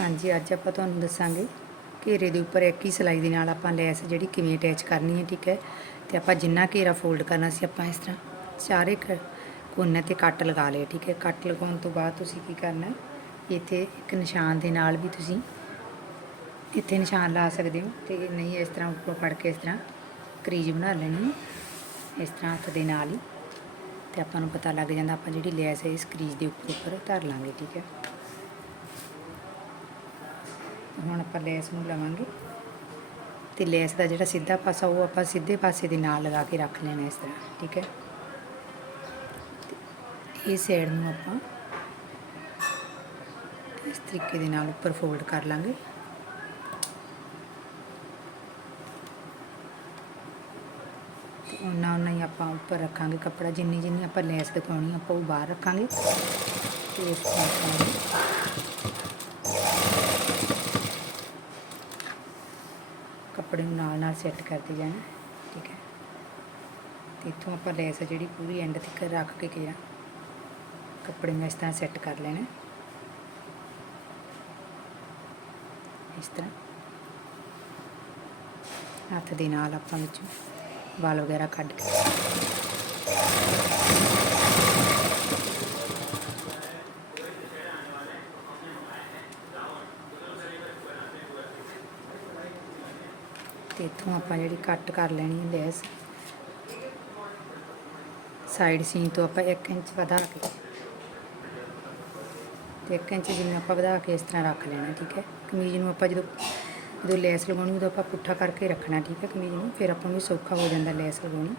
ਹਾਂਜੀ, ਅੱਜ ਆਪਾਂ ਤੁਹਾਨੂੰ ਦੱਸਾਂਗੇ ਘੇਰੇ ਦੇ ਉੱਪਰ ਇੱਕ ਹੀ ਸਿਲਾਈ ਦੇ ਨਾਲ ਆਪਾਂ ਲੈਸ ਜਿਹੜੀ ਕਿਵੇਂ ਅਟੈਚ ਕਰਨੀ ਹੈ, ਠੀਕ ਹੈ ਤੇ ਆਪਾਂ ਜਿੰਨਾ ਘੇਰਾ ਫੋਲਡ ਕਰਨਾ ਸੀ ਆਪਾਂ ਇਸ ਤਰ੍ਹਾਂ ਚਾਰੇ ਕ- ਕੋਨੇ ਤੇ ਕੱਟ ਲਗਾ ਲਏ, ਠੀਕ ਹੈ ਕੱਟ ਲਗਾਉਣ ਤੋਂ ਬਾਅਦ ਤੁਸੀਂ ਕੀ ਕਰਨਾ, ਇੱਥੇ ਇੱਕ ਨਿਸ਼ਾਨ ਦੇ ਨਾਲ ਵੀ ਤੁਸੀਂ ਇੱਥੇ ਨਿਸ਼ਾਨ ਲਾ ਸਕਦੇ ਹੋ ਤੇ ਨਹੀਂ ਇਸ ਤਰ੍ਹਾਂ ਉੱਪਰੋਂ ਫੜ ਕੇ ਇਸ ਤਰ੍ਹਾਂ ਕਰੀਜ ਬਣਾ ਲੈਣੀ ਹੈ। ਇਸ ਤਰ੍ਹਾਂ ਹੱਥ ਦੇ ਨਾਲ ਹੀ ਤੇ ਆਪਾਂ ਨੂੰ ਪਤਾ ਲੱਗ ਜਾਂਦਾ ਆਪਾਂ ਜਿਹੜੀ ਲੈਸ ਹੈ, ਇਸ ਕਰੀਜ ਦੇ ਉੱਪਰ ਉੱਪਰ ਧਰ ਲਾਂਗੇ, ਠੀਕ ਹੈ ਹੁਣ ਆਪਾਂ ਲੈਸ ਨੂੰ ਲਵਾਂਗੇ ਤੇ ਲੈਸ ਦਾ ਜਿਹੜਾ ਸਿੱਧਾ ਪਾਸਾ ਉਹ ਆਪਾਂ ਸਿੱਧੇ ਪਾਸੇ ਦੇ ਨਾਲ ਲਗਾ ਕੇ ਰੱਖ ਲੈਣਾ ਇਸ ਤਰ੍ਹਾਂ, ਠੀਕ ਹੈ? ਤੇ ਇਹ ਸਾਈਡ ਨੂੰ ਆਪਾਂ ਇਸ ਤਰੀਕੇ ਦੇ ਨਾਲ ਉੱਪਰ ਫੋਲਡ ਕਰ ਲਾਂਗੇ। ਤੇ ਉਹਨਾਂ ਉਹਨਾਂ ਹੀ ਆਪਾਂ ਉੱਪਰ ਰੱਖਾਂਗੇ ਕੱਪੜਾ, ਜਿੰਨੀ ਜਿੰਨੀ ਆਪਾਂ ਲੈਸ ਦਿਖਾਉਣੀ ਆਪਾਂ ਉਹ ਬਾਹਰ ਰੱਖਾਂਗੇ। ਤੇ ਇਸ ਤਰ੍ਹਾਂ ਕੱਪੜੇ ਨੂੰ ਨਾਲ ਨਾਲ ਸੈੱਟ ਕਰਦੇ ਜਾਣਾ ਠੀਕ ਹੈ। ਤੇ ਇੱਥੋਂ ਆਪਾਂ ਲੈਸ ਆ ਜਿਹੜੀ ਪੂਰੀ ਐਂਡ ਤੱਕ ਰੱਖ ਕੇ ਕਿਹਾ, ਕੱਪੜੇ ਨੂੰ ਇਸ ਤਰ੍ਹਾਂ ਸੈੱਟ ਕਰ ਲੈਣਾ। ਇਸ ਤਰ੍ਹਾਂ। ਹੱਥ ਦੇ ਨਾਲ ਆਪਾਂ ਵਿੱਚ ਵਾਲ ਵਗੈਰਾ ਕੱਢ ਕੇ। ਤੇ ਇੱਥੋਂ ਆਪਾਂ ਜਿਹੜੀ ਕੱਟ ਕਰ ਲੈਣੀ ਹੈ ਲੈਸ। ਸਾਈਡ ਸੀਨ ਤੋਂ ਆਪਾਂ 1 ਇੰਚ ਵਧਾ ਕੇ ਤੇ 1 ਇੰਚ ਜਿਵੇਂ ਆਪਾਂ ਵਧਾ ਕੇ ਇਸ ਤਰ੍ਹਾਂ ਰੱਖ ਲੈਣਾ, ਠੀਕ ਹੈ? ਕਮੀਜ਼ ਨੂੰ ਆਪਾਂ ਜਦੋਂ ਜਦੋਂ ਲੈਸ ਲਗਾਉਣੀ ਉਦੋਂ ਆਪਾਂ ਪੁੱਠਾ ਕਰਕੇ ਰੱਖਣਾ, ਠੀਕ ਹੈ ਕਮੀਜ਼ ਨੂੰ? ਫਿਰ ਆਪਾਂ ਨੂੰ ਵੀ ਸੌਖਾ ਹੋ ਜਾਂਦਾ ਲੈਸ ਲਗਾਉਣੀ।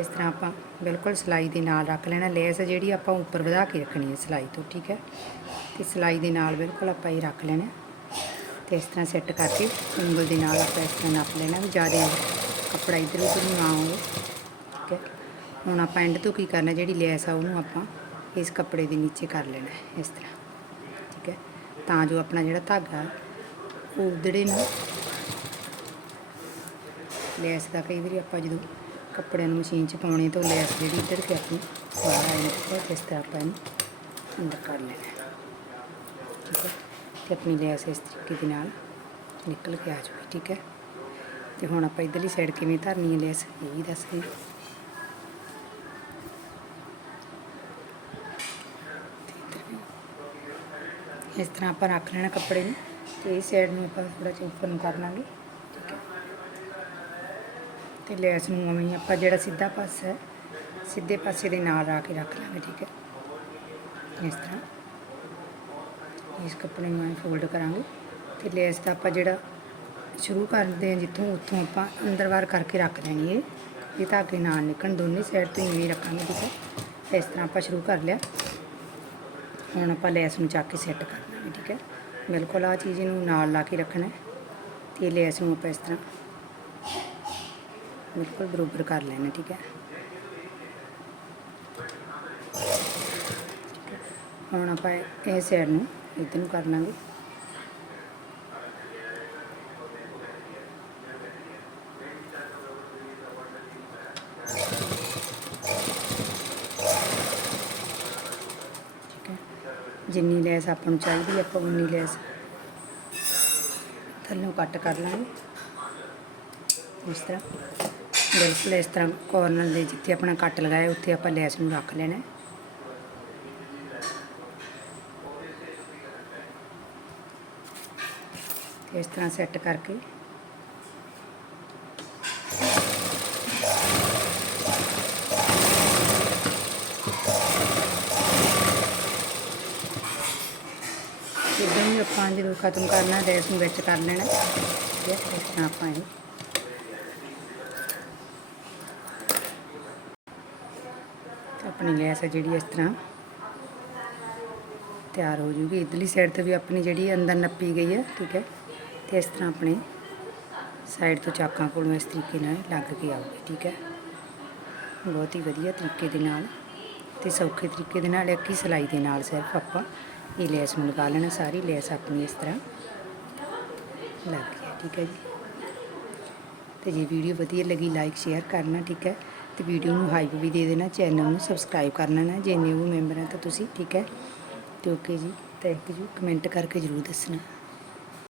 ਇਸ ਤਰ੍ਹਾਂ ਆਪਾਂ ਬਿਲਕੁਲ ਸਿਲਾਈ ਦੇ ਨਾਲ ਰੱਖ ਲੈਣਾ। ਲੈਸ ਜਿਹੜੀ ਆਪਾਂ ਉੱਪਰ ਵਧਾ ਕੇ ਰੱਖਣੀ ਹੈ ਸਿਲਾਈ ਤੋਂ, ਠੀਕ ਹੈ? ਤੇ ਸਿਲਾਈ ਦੇ ਨਾਲ ਬਿਲਕੁਲ ਆਪਾਂ ਇਹ ਰੱਖ ਲੈਣਾ। ਤੇ ਇਸ ਤਰ੍ਹਾਂ ਸੈੱਟ ਕਰਕੇ ਉਂਗਲ ਦੇ ਨਾਲ ਆਪਾਂ ਇਸ ਤਰ੍ਹਾਂ ਨਾਪ ਲੈਣਾ ਵੀ ਜ਼ਿਆਦਾ ਕੱਪੜਾ ਇੱਧਰ ਉੱਧਰ ਨੂੰ ਨਾ ਹੋਵੇ ਠੀਕ ਹੈ। ਹੁਣ ਆਪਾਂ ਐਂਡ ਤੋਂ ਕੀ ਕਰਨਾ ਜਿਹੜੀ ਲੈਸ ਆ ਉਹਨੂੰ ਆਪਾਂ ਇਸ ਕੱਪੜੇ ਦੇ ਨੀਚੇ ਕਰ ਲੈਣਾ ਇਸ ਤਰ੍ਹਾਂ ਠੀਕ ਹੈ। ਤਾਂ ਜੋ ਆਪਣਾ ਜਿਹੜਾ ਧਾਗਾ ਹੈ, ਉਹ ਉਧੜੇ ਨਾ ਲੈਸ ਦਾ ਕਈ ਵਾਰੀ ਆਪਾਂ ਜਦੋਂ ਕੱਪੜਿਆਂ ਨੂੰ ਮਸ਼ੀਨ 'ਚ ਪਾਉਣੇ ਤਾਂ ਉਹ ਲੈਸ ਜਿਹੜੀ ਇੱਧਰ ਕੇ ਆਪਣੀ ਬਾਹਰ ਆ ਇਸ ਤਰ੍ਹਾਂ ਆਪਾਂ ਇਹਨੂੰ ਅੰਦਰ ਕਰ ਲੈਣਾ ਠੀਕ ਹੈ। ਤੇ ਆਪਣੀ ਲੈਸ ਇਸ ਤਰੀਕੇ ਦੇ ਨਾਲ ਨਿਕਲ ਕੇ ਆ ਜਾਊਗੀ ਠੀਕ ਹੈ? ਤੇ ਹੁਣ ਆਪਾਂ ਇਧਰਲੀ ਸਾਈਡ ਕਿਵੇਂ ਧਰਨੀ ਹੈ ਲੈਸ, ਇਹ ਵੀ ਦੱਸ ਗਈ ਇਸ ਤਰ੍ਹਾਂ ਆਪਾਂ ਰੱਖ ਲੈਣਾ ਕੱਪੜੇ ਨੂੰ, ਤੇ ਇਸ ਸਾਈਡ ਨੂੰ ਆਪਾਂ ਥੋੜਾ ਜਿਹਾ ਉੱਪਰ ਨੂੰ ਕਰ ਲਾਂਗੇ, ਠੀਕ ਹੈ? ਤੇ ਲੈਸ ਨੂੰ ਉਵੇਂ ਆਪਾਂ ਜਿਹੜਾ ਸਿੱਧਾ ਪਾਸਾ ਹੈ, ਸਿੱਧੇ ਪਾਸੇ ਦੇ ਨਾਲ ਆ ਕੇ ਰੱਖ ਲਾਂਗੇ, ਠੀਕ ਹੈ? ਇਸ ਤਰ੍ਹਾਂ। ਇਸ ਕੱਪੜੇ ਨੂੰ ਐਂ ਫੋਲਡ ਕਰਾਂਗੇ ਤੇ ਲੈਸ ਦਾ ਆਪਾਂ ਜਿਹੜਾ ਸ਼ੁਰੂ ਕਰਦੇ ਹਾਂ, ਜਿੱਥੋਂ ਉੱਥੋਂ ਆਪਾਂ ਅੰਦਰ ਬਾਹਰ ਕਰਕੇ ਰੱਖ ਦੇਣੀ ਹੈ ਇਹ ਧਾਗੇ ਨਾਲ ਨਿਕਲਣ, ਦੋਨੇ ਸਾਈਡ ਤੋਂ ਇਵੇਂ ਰੱਖਾਂਗੇ ਠੀਕ ਹੈ। ਇਸ ਤਰ੍ਹਾਂ ਆਪਾਂ ਸ਼ੁਰੂ ਕਰ ਲਿਆ। ਹੁਣ ਆਪਾਂ ਲੈਸ ਨੂੰ ਚੱਕ ਕੇ ਸੈੱਟ ਕਰ ਦਾਂਗੇ ਠੀਕ ਹੈ। ਬਿਲਕੁਲ ਆ ਚੀਜ਼ ਨੂੰ ਨਾਲ ਲਾ ਕੇ ਰੱਖਣਾ ਹੈ ਤੇ ਲੈਸ ਨੂੰ ਆਪਾਂ ਇਸ ਤਰ੍ਹਾਂ ਬਿਲਕੁਲ ਬਰੋਬਰ ਕਰ ਲੈਣਾ ਠੀਕ ਹੈ। ਹੁਣ ਆਪਾਂ ਇਹ ਸਾਈਡ ਨੂੰ ਇੱਧਰ ਨੂੰ ਕਰ ਲਾਂਗੇ। ਠੀਕ ਜਿੰਨੀ ਲੈਸ ਆਪਾਂ ਨੂੰ ਚਾਹੀਦੀ ਹੈ, ਆਪਾਂ ਉਨੀ ਲੈਸ ਥੱਲੋਂ ਕੱਟ ਕਰ ਲਾਂਗੇ। ਇਸ ਤਰ੍ਹਾਂ। ਬਿਲਕੁਲ ਇਸ ਤਰ੍ਹਾਂ ਕੋਰਨਰ ਦੇ ਜਿੱਥੇ ਆਪਣਾ ਕੱਟ ਲਗਾਇਆ, ਉੱਥੇ ਆਪਾਂ ਲੈਸ ਨੂੰ ਰੱਖ ਲੈਣਾ ਹੈ ਤੇ ਇਸ ਤਰ੍ਹਾਂ ਸੈੱਟ ਕਰਕੇ। ਇਦਾਂ ਹੀ ਆਪਾਂ ਜਦੋਂ ਖਤਮ ਕਰਨਾ ਗੈਸ ਨੂੰ ਵਿੱਚ ਕਰ ਲੈਣਾ। ਠੀਕ ਹੈ, ਇਸ ਤਰ੍ਹਾਂ ਆਪਾਂ ਇਹ ਆਪਣੀ ਗੈਸ ਹੈ ਜਿਹੜੀ ਇਸ ਤਰ੍ਹਾਂ ਤਿਆਰ ਹੋ ਜੂਗੀ। ਇਧਰਲੀ ਸਾਈਡ ਤੇ ਵੀ ਆਪਣੀ ਜਿਹੜੀ ਅੰਦਰ ਨੱਪੀ ਗਈ ਹੈ, ਠੀਕ ਹੈ। ਤੇ ਇਸ ਤਰ੍ਹਾਂ ਆਪਣੇ ਸਾਈਡ ਤੋਂ ਚਾਕਾਂ ਕੋਲੋਂ ਇਸ ਤਰੀਕੇ ਨਾਲ ਲੱਗ ਕੇ ਆਊਗੀ ਠੀਕ ਹੈ? ਬਹੁਤ ਹੀ ਵਧੀਆ ਤਰੀਕੇ ਦੇ ਨਾਲ ਤੇ ਸੌਖੇ ਤਰੀਕੇ ਦੇ ਨਾਲ ਇੱਕ ਹੀ ਸਿਲਾਈ ਦੇ ਨਾਲ ਸਿਰਫ ਆਪਾਂ ਇਹ ਲੈਸ ਨੂੰ ਲਗਾ ਲੈਣਾ, ਸਾਰੀ ਲੈਸ ਆਪਣੀ ਇਸ ਤਰ੍ਹਾਂ ਲੱਗ ਗਈ ਠੀਕ ਹੈ ਜੀ? ਤੇ ਜੇ ਵੀਡੀਓ ਵਧੀਆ ਲੱਗੀ ਲਾਈਕ ਸ਼ੇਅਰ ਕਰਨਾ, ਠੀਕ ਹੈ? ਤੇ ਵੀਡੀਓ ਨੂੰ ਹਾਈਪ ਵੀ ਦੇ ਦੇਣਾ ਚੈਨਲ ਨੂੰ ਸਬਸਕ੍ਰਾਈਬ ਕਰਨਾ ਨਾ, ਜੇ ਨਿਊ ਮੈਂਬਰ ਹੈ ਤਾਂ ਤੁਸੀਂ, ਠੀਕ ਹੈ? ਤੇ ਓਕੇ ਜੀ ਥੈਂਕ ਯੂ ਕਮੈਂਟ ਕਰਕੇ ਜ਼ਰੂਰ ਦੱਸਣਾ।